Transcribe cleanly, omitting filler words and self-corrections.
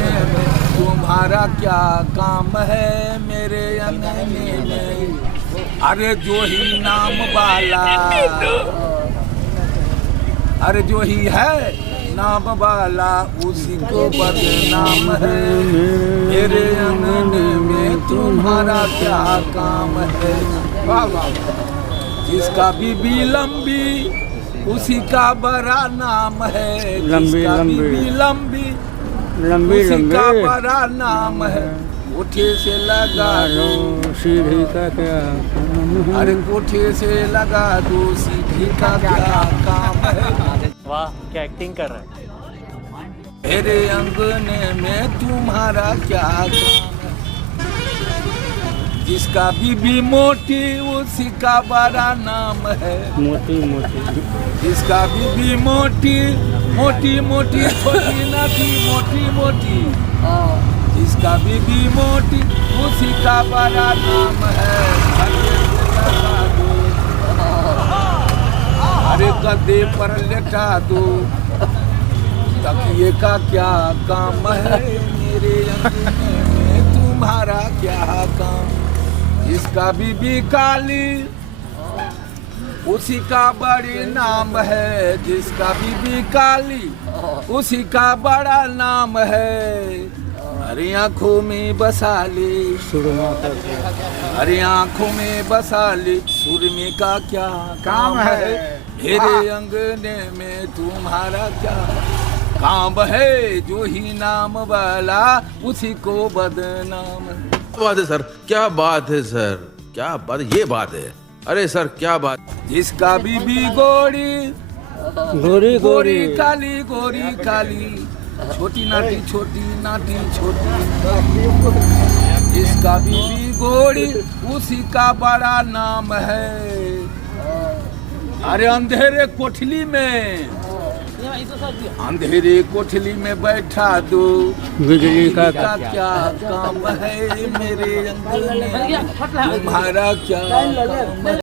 अंगने में तुम्हारा क्या काम है मेरे अंगने में। अरे जो ही नाम वाला, अरे जो ही है नाम वाला उसी को बदनाम है मेरे अंगने में तुम्हारा क्या काम है। वाह वाह। जिसका बीबी लंबी उसी का बड़ा नाम है, जिसका बीबी लंबी उसी का बड़ा नाम है। कोठे से लगा दो सीढ़ी का क्या काम है, अरे कोठे से लगा दो सीढ़ी का क्या काम है। वाह क्या एक्टिंग कर रहा है। मेरे अंगने में तुम्हारा क्या काम है। जिसका बीबी मोटी उसी का बड़ा नाम है, मोटी मोटी। जिसका बीबी मोटी मोटी मोटी छोटी नाटी मोटी मोटी, जिसका बीबी मोटी उसी का बड़ा नाम है। अरे गद्दे पर लेटा दो तकिए का क्या काम है मेरे अंगने में तुम्हारा क्या काम। जिसका बीबी काली उसी का बड़ी नाम है, जिसका बीबी काली उसी का बड़ा नाम है। अरे आँखों में बसा ले सुरमा का, अरे आँखों में बसा ले सुरमे का क्या काम है मेरे अंगने में तुम्हारा क्या काम है। जो ही नाम वाला उसी को बदनाम। क्या बात है सर, क्या बात है सर, क्या बात, ये बात है। अरे सर क्या बात। जिसका बीबी गोरी गोरी गोरी काली गोरी काली, छोटी नाटी छोटी नाटी छोटी, जिसका बीबी गोरी उसी का बड़ा नाम है। अरे अंधेरे कोठली में, अंधेरे कोठली में बैठा दो बिजली का क्या काम है मेरे अंगने में तुम्हारा क्या काम है।